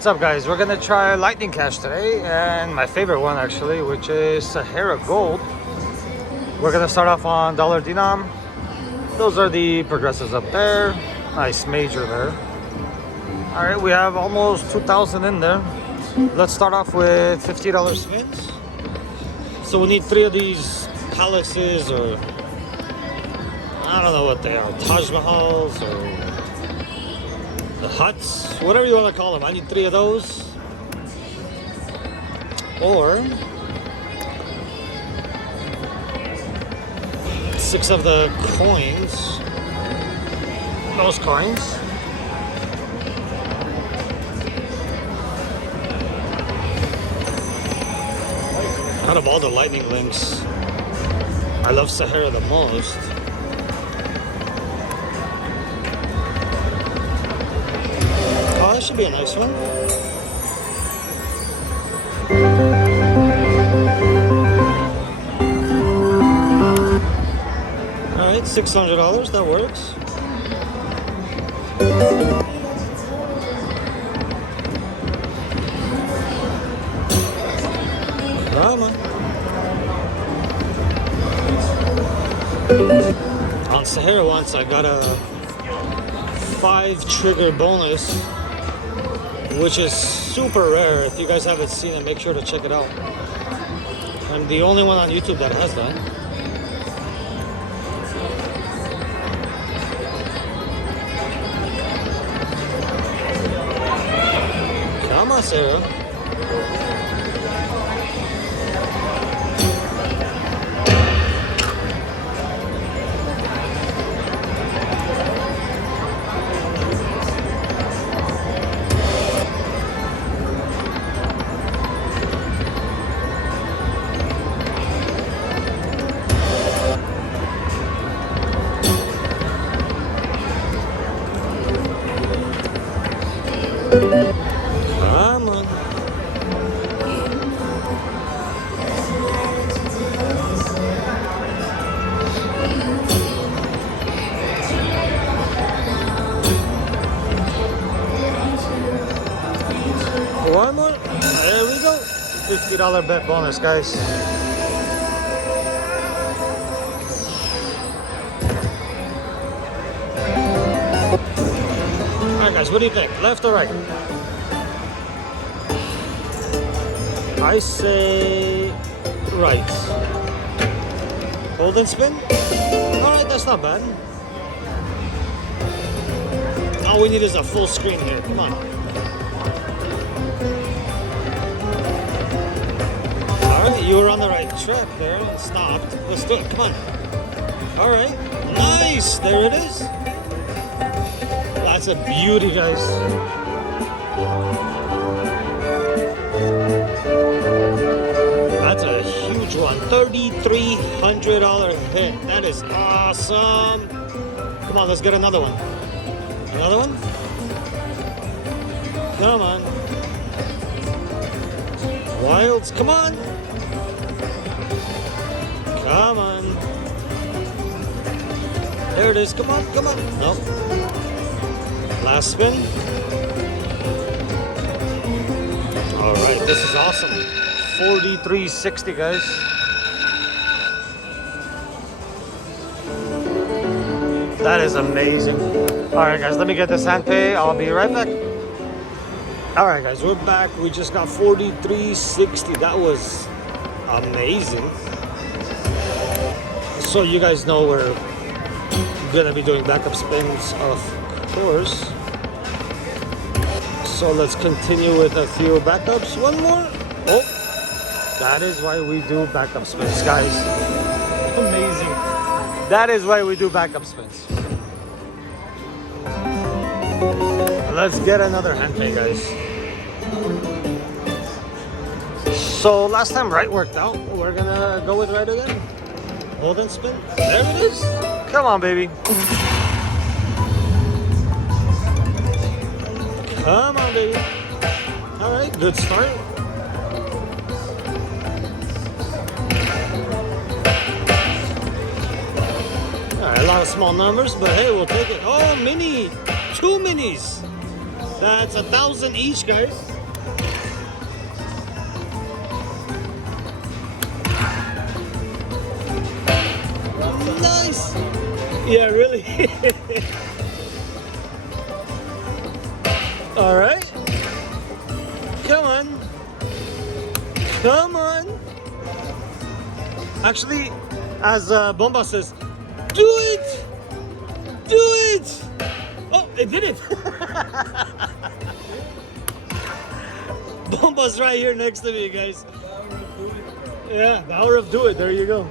What's up, guys? We're gonna try lightning cash today, and my favorite one actually, which is Sahara Gold. We're gonna start off on dollar denom. Those are the progressives up there. Nice major there. All right, we have almost 2,000 in there. Let's start off with $50 spins. So we need 3 of these palaces, or I don't know what they are, Taj Mahals or the huts, whatever you want to call them. I need 3 of those, or 6 of the coins, those coins. Out of all the lightning links, I love Sahara the most. Oh, that should be a nice one. Alright, $600, that works. Come on. On Sahara once I got a 5 trigger bonus, which is super rare. If you guys haven't seen it, make sure to check it out. I'm the only one on YouTube that has that. Come on, Sarah. Come on. One more. There we go. $50 bet bonus, guys. Alright, guys, what do you think? Left or right? I say right. Hold and spin. Alright, that's not bad. All we need is a full screen here. Come on. Alright, you were on the right track there and stopped. Let's do it. Come on. Alright. Nice. There it is. That's a beauty, guys. That's a huge one. $3,300 hit. That is awesome. Come on, let's get another one. Another one? Come on. Wilds, come on. Come on. There it is. Come on, come on. Nope. Last spin. All right, this is awesome. 43.60, guys. That is amazing. All right, guys, let me get this hand pay. I'll be right back. All right, guys, we're back. We just got 43.60. That was amazing. So you guys know we're gonna be doing backup spins, of course. So let's continue with a few backups. One more. Oh, that is why we do backup spins, guys. Amazing. That is why we do backup spins. Let's get another hand pay, guys. So last time right worked out. We're gonna go with right again. Hold and spin. There it is. Come on, baby. Come on, baby. All right, good start. All right, a lot of small numbers, but hey, we'll take it. Oh, mini. 2 minis. That's 1,000 each, guys. Yeah, really? All right. Come on. Come on. Actually, as Bomba says, do it! Do it! Oh, it did it! Bomba's right here next to me, guys. Yeah, the hour of do it. There you go.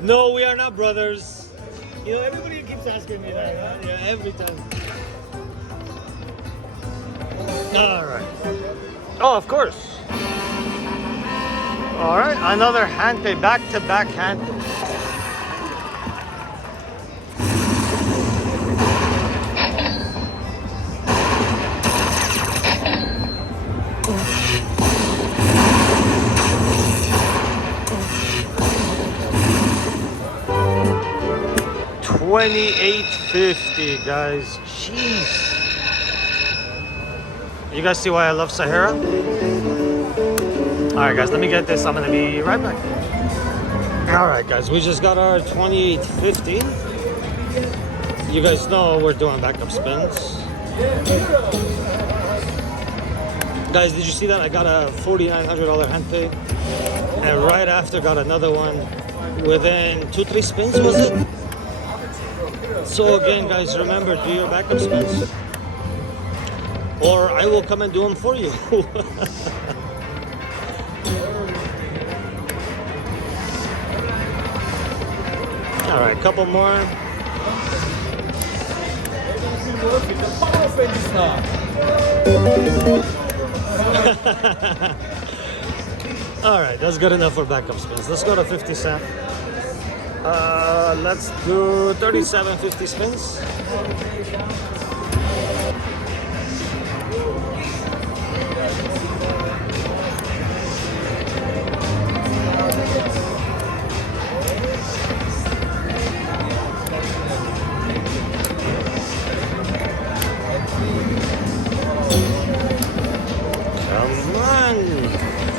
No, we are not brothers. You know, everybody keeps asking me that. Huh? Yeah, every time. All right. Oh, of course. All right, another handpay, back-to-back handpay. $28.50, guys. Jeez. You guys see why I love Sahara? Alright guys, let me get this. I'm gonna be right back. Alright guys, we just got our $28.50. You guys know we're doing backup spins. Guys, did you see that? I got a $4,900 handpay. And right after got another one within 2-3 spins, was it? So again guys, remember, do your backup spins. Or I will come and do them for you. All right, couple more. All right, that's good enough for backup spins. Let's go to 50 cent. Let's do 37.50 spins.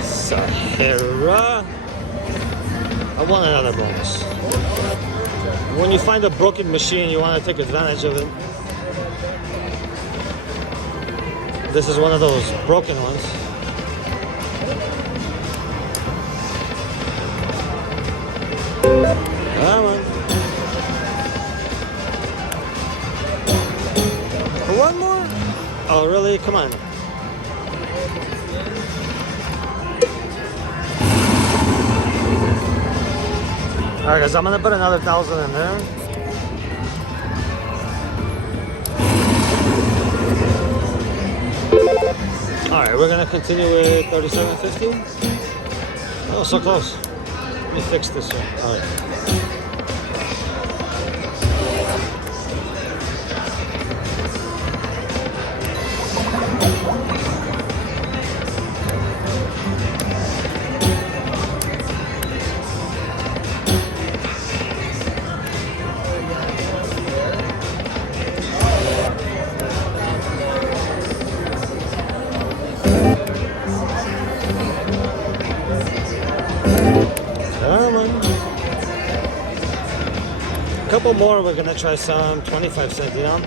Sahara. I want another bonus. When you find a broken machine, you want to take advantage of it. This is one of those broken ones. Come on. One more? Oh, really? Come on. Alright guys, I'm gonna put another 1,000 in there. Alright, we're gonna continue with 37.50. Oh, so close. Let me fix this one. Alright. Couple more, we're gonna try some 25 cent, you know?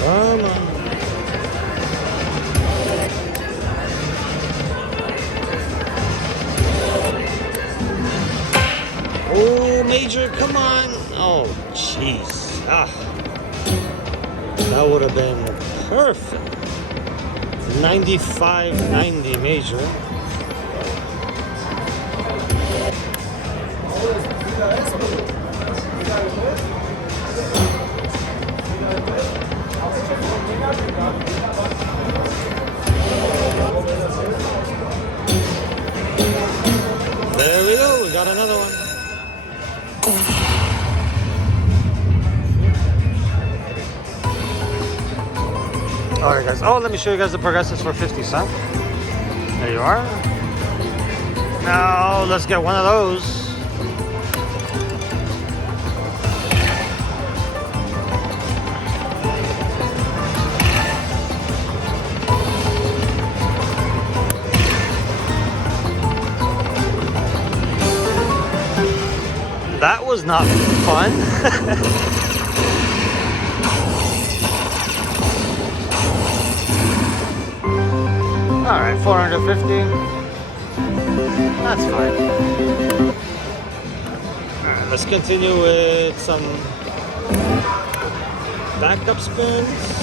Come on. Oh, Major, come on. Oh, jeez. Ah. That would have been perfect. 95.90 Major. There we go. We got another one. Alright guys, oh, let me show you guys the progressives for 50 cent. There you are. Now let's get one of those. That was not fun. All right, 450. That's fine. All right, let's continue with some backup spins.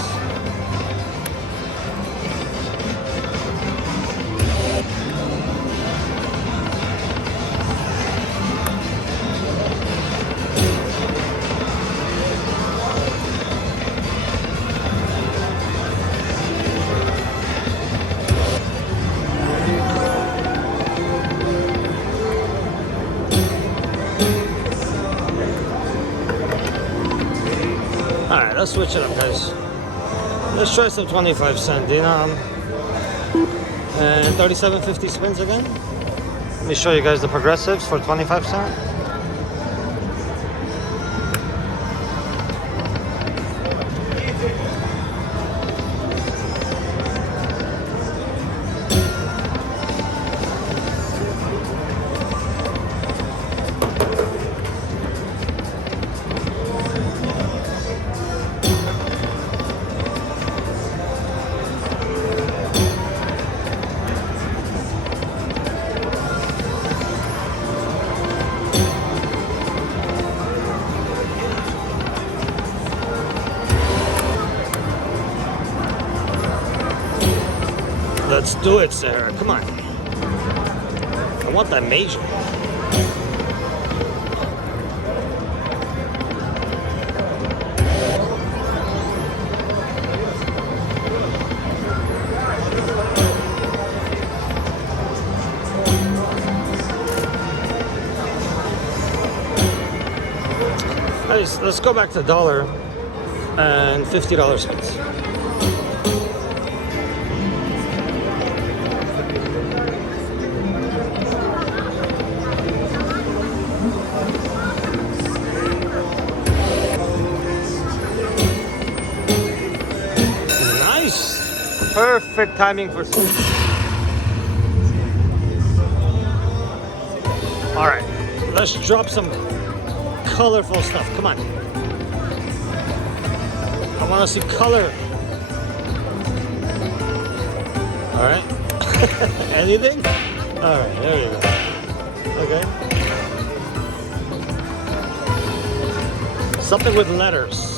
Alright, let's switch it up, guys. Let's try some 25-cent dinar and 37.50 spins again. Let me show you guys the progressives for 25 cent. Let's do it, Sahara. Come on. I want that major. Let's go back to $1 and $50 spins. Perfect timing for switch. All right, let's drop some colorful stuff. Come on. I want to see color. All right. Anything? All right, there we go. Okay. Something with letters.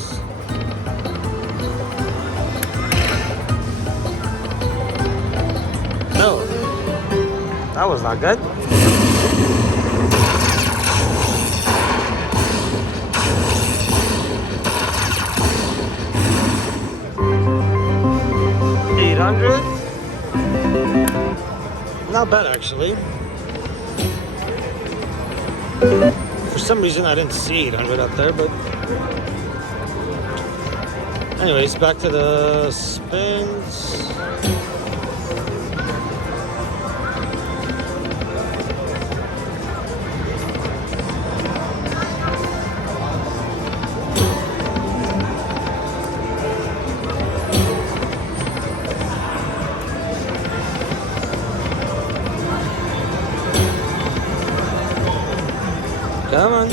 No, that was not good. $800. Not bad, actually. For some reason, I didn't see 800 up there, but anyways, back to the spins. Come on.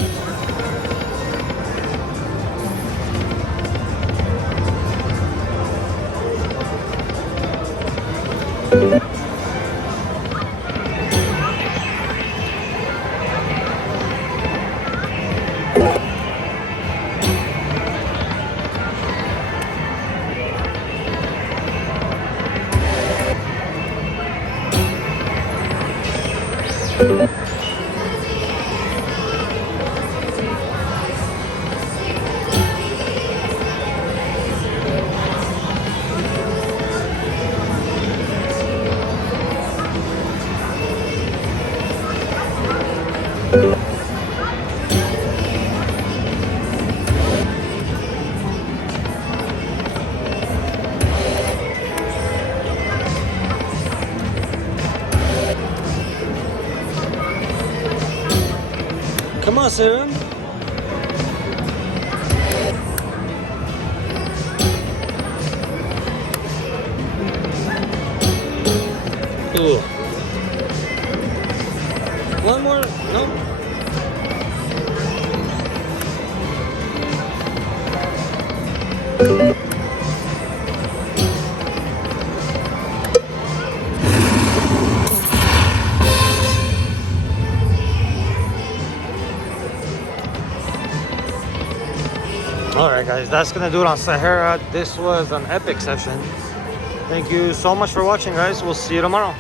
Come on, Sarah. Ooh. One more? No. guys, that's gonna do it on Sahara. This was an epic session. Thank you so much for watching, guys. We'll see you tomorrow.